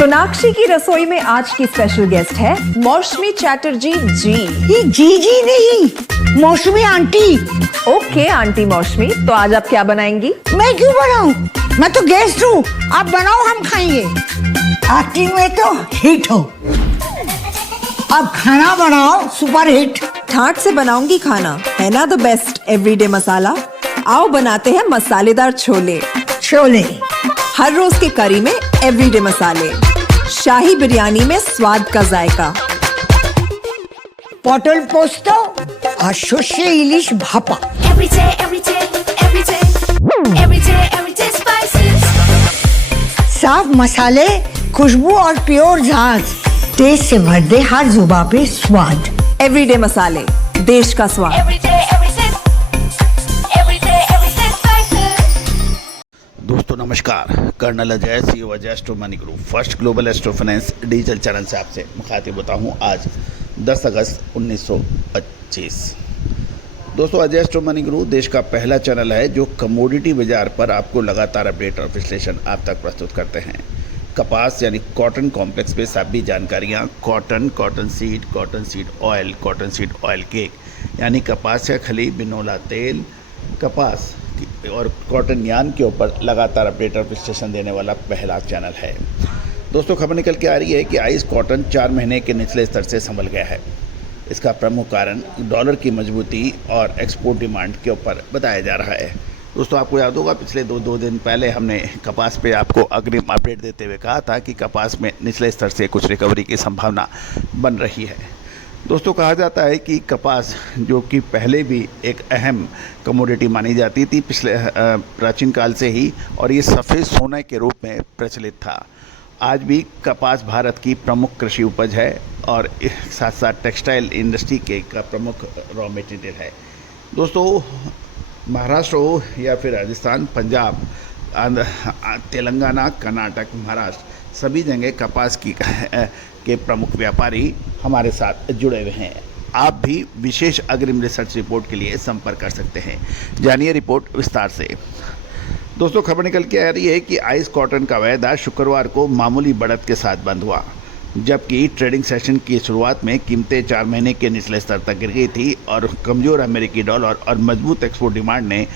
सोनाक्षी की रसोई में आज की स्पेशल गेस्ट है मौसमी चैटर्जी जी। ये जी नहीं, मौसमी आंटी। ओके आंटी मौसमी, तो आज आप क्या बनाएंगी? मैं क्यों बनाऊं? मैं तो गेस्ट हूँ, आप बनाओ हम खाएंगे। एक्टिंग में तो हिट हो, अब खाना बनाओ सुपर हिट। ठाट से बनाऊंगी खाना, है ना द बेस्ट एवरीडे मसाला। आओ बनाते हैं मसालेदार छोले। छोले हर रोज के करी में एवरीडे मसाले, शाही बिरयानी में स्वाद का जायका। পটল পোস্ত আর সর্ষে ইলিশ ভাপা। साफ मसाले, खुशबू और प्योर झांझ, टेस्ट से भर दे हर जुबान पे स्वाद। एवरीडे मसाले, देश का स्वाद। दोस्तों नमस्कार, colonel Ajay C Ajay astro money group first global astro finance digital channel से आपसे मुखातिब होता हूँ। आज 10 अगस्त 1925। दोस्तों अजय एस्ट्रो मनी ग्रुप देश का पहला चैनल है जो कमोडिटी बाजार पर आपको लगातार अपडेट और विश्लेषण आप तक प्रस्तुत करते हैं। कपास यानी कॉटन कॉम्प्लेक्स पे सभी जानकारियाँ, कॉटन सीड ऑयल केक यानी कपास या खली, बिनोला तेल, कपास और कॉटन यान के ऊपर लगातार अपडेट और विश्लेषण देने वाला पहला चैनल है। दोस्तों खबर निकल के आ रही है कि आइस कॉटन 4 महीने के निचले स्तर से संभल गया है। इसका प्रमुख कारण डॉलर की मजबूती और एक्सपोर्ट डिमांड के ऊपर बताया जा रहा है। दोस्तों आपको याद होगा पिछले दो दिन पहले हमने कपास पे आपको अग्रिम अपडेट देते हुए कहा था कि कपास में निचले स्तर से कुछ रिकवरी की संभावना बन रही है। दोस्तों कहा जाता है कि कपास जो कि पहले भी एक अहम कमोडिटी मानी जाती थी पिछले प्राचीन काल से ही, और ये सफ़ेद सोने के रूप में प्रचलित था। आज भी कपास भारत की प्रमुख कृषि उपज है और साथ साथ टेक्सटाइल इंडस्ट्री का प्रमुख रॉ मटेरियल है। दोस्तों महाराष्ट्र हो या फिर राजस्थान, पंजाब, तेलंगाना, कर्नाटक, महाराष्ट्र, सभी जगह कपास के प्रमुख व्यापारी हमारे साथ जुड़े हुए हैं। आप भी विशेष अग्रिम रिसर्च रिपोर्ट के लिए संपर्क कर सकते हैं। जानिए रिपोर्ट विस्तार से। दोस्तों खबर निकल के आ रही है कि आइस कॉटन का वायदा शुक्रवार को मामूली बढ़त के साथ बंद हुआ, जबकि ट्रेडिंग सेशन की शुरुआत में कीमतें 4 महीने के निचले स्तर तक गिर गई थी और कमज़ोर अमेरिकी डॉलर और मजबूत एक्सपोर्ट डिमांड ने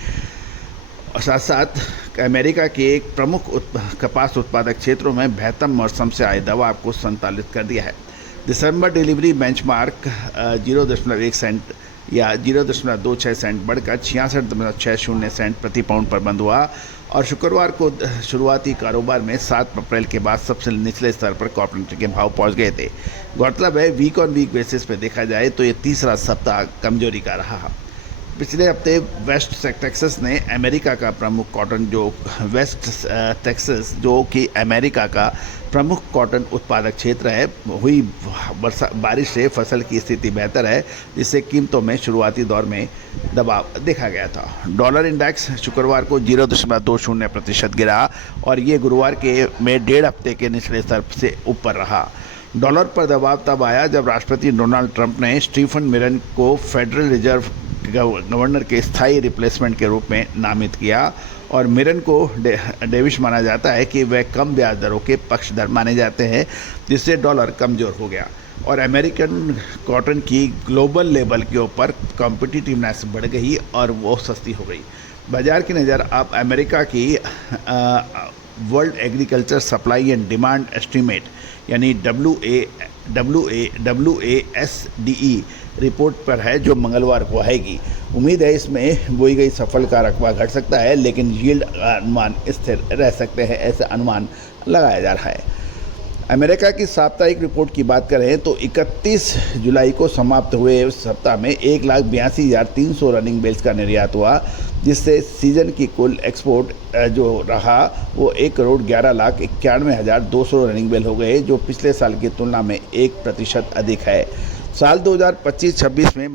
साथ साथ अमेरिका के एक प्रमुख कपास उत्पादक क्षेत्रों में बेहतर मौसम से आए दबाव को संचालित कर दिया है। दिसंबर डिलीवरी बेंचमार्क 0.1 सेंट या 0.26 सेंट बढ़कर 66.60 सेंट प्रति पाउंड पर बंद हुआ और शुक्रवार को शुरुआती कारोबार में 7 अप्रैल के बाद सबसे निचले स्तर पर कॉटन के भाव पहुंच गए थे। गौरतलब है वीक ऑन वीक बेसिस पे देखा जाए तो ये तीसरा सप्ताह कमजोरी का रहा। पिछले हफ्ते वेस्ट टेक्सास ने अमेरिका का प्रमुख कॉटन जो कि अमेरिका का प्रमुख कॉटन उत्पादक क्षेत्र है, हुई बारिश से फसल की स्थिति बेहतर है, जिससे कीमतों में शुरुआती दौर में दबाव देखा गया था। डॉलर इंडेक्स शुक्रवार को 0.20% गिरा और ये गुरुवार में 1.5 हफ्ते के निचले स्तर से ऊपर रहा। डॉलर पर दबाव तब आया जब राष्ट्रपति डोनाल्ड ट्रंप ने स्टीफन मिरन को फेडरल रिजर्व गवर्नर के स्थायी रिप्लेसमेंट के रूप में नामित किया और मिरन को डेविश माना जाता है कि वह कम ब्याज दरों के पक्षधर माने जाते हैं, जिससे डॉलर कमज़ोर हो गया और अमेरिकन कॉटन की ग्लोबल लेवल के ऊपर कॉम्पिटिटिवनेस बढ़ गई और वो सस्ती हो गई। बाज़ार की नज़र आप अमेरिका की world agriculture supply and demand estimate यानी WASDE रिपोर्ट पर है, जो मंगलवार को आएगी। उम्मीद है इसमें बोई गई फसल का रकबा घट सकता है, लेकिन यील्ड अनुमान स्थिर रह सकते हैं, ऐसा अनुमान लगाया जा रहा है। अमेरिका की साप्ताहिक रिपोर्ट की बात करें तो 31 जुलाई को समाप्त हुए उस सप्ताह में 1,82,300 रनिंग बेल्स का निर्यात हुआ, जिससे सीजन की कुल एक्सपोर्ट जो रहा वो 1,11,91,200 रनिंग बेल हो गए, जो पिछले साल की तुलना में 1% अधिक है। साल 2025-26 में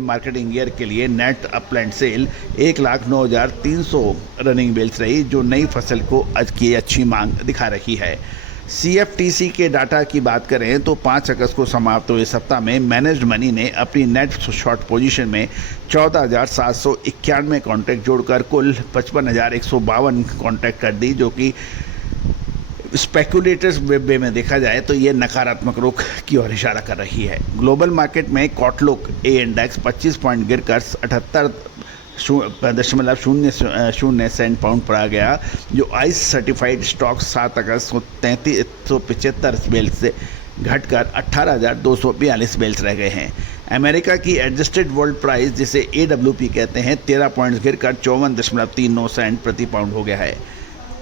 मार्केटिंग ईयर के लिए net upland sale 1,09,300 running bales रही, जो नई फसल को की अच्छी मांग दिखा रही है। CFTC के डाटा की बात करें तो 5 अगस्त को समाप्त हुए सप्ताह में मैनेज्ड मनी ने अपनी नेट शॉर्ट पोजीशन में 14,791 कॉन्ट्रैक्ट जोड़कर कुल 55,152 कॉन्ट्रैक्ट कर दी, जो कि स्पेकुलेटर्स वे में देखा जाए तो ये नकारात्मक रुख की ओर इशारा कर रही है। ग्लोबल मार्केट में कॉटलुक ए इंडेक्स 25 पॉइंट गिरकर 78.00 पाउंड पर आ गया, जो आइस सर्टिफाइड स्टॉक 7 अगस्त को 3375 बेल्स से घटकर 18,242 बेल्स रह गए हैं। अमेरिका की एडजस्टेड वर्ल्ड प्राइस, जिसे AWP कहते हैं, 13 पॉइंट्स गिरकर 54.39 प्रति पाउंड हो गया है।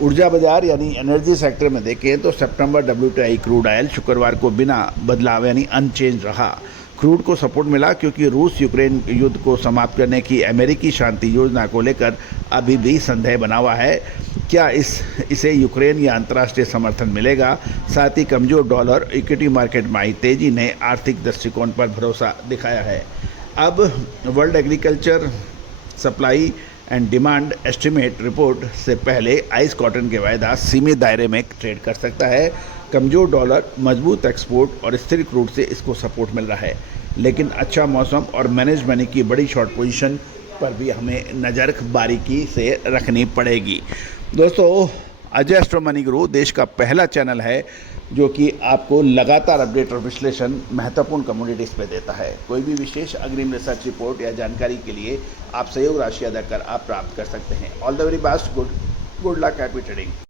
ऊर्जा बाजार यानी एनर्जी सेक्टर में देखें तो सितंबर WTI क्रूड ऑयल शुक्रवार को बिना बदलाव यानी अनचेंज रहा। क्रूड को सपोर्ट मिला क्योंकि रूस यूक्रेन युद्ध को समाप्त करने की अमेरिकी शांति योजना को लेकर अभी भी संदेह बना हुआ है। क्या इसे यूक्रेन या अंतर्राष्ट्रीय समर्थन मिलेगा? साथ ही कमजोर डॉलर, इक्विटी मार्केट में आई तेजी ने आर्थिक दृष्टिकोण पर भरोसा दिखाया है। अब world agriculture supply and demand estimate report से पहले आइस कॉटन के वायदा सीमित दायरे में ट्रेड कर सकता है। कमजोर डॉलर, मजबूत एक्सपोर्ट और स्थिर क्रूड से इसको सपोर्ट मिल रहा है, लेकिन अच्छा मौसम और मैनेज मनी की बड़ी शॉर्ट पोजीशन पर भी हमें नज़र बारीकी से रखनी पड़ेगी। दोस्तों, अजय एस्ट्रो मनी गुरु देश का पहला चैनल है जो कि आपको लगातार अपडेट और विश्लेषण महत्वपूर्ण कमोडिटीज़ पे देता है। कोई भी विशेष अग्रिम रिसर्च रिपोर्ट या जानकारी के लिए आप सहयोग राशि अदा कर आप प्राप्त कर सकते हैं। All the very best, good luck, happy trading.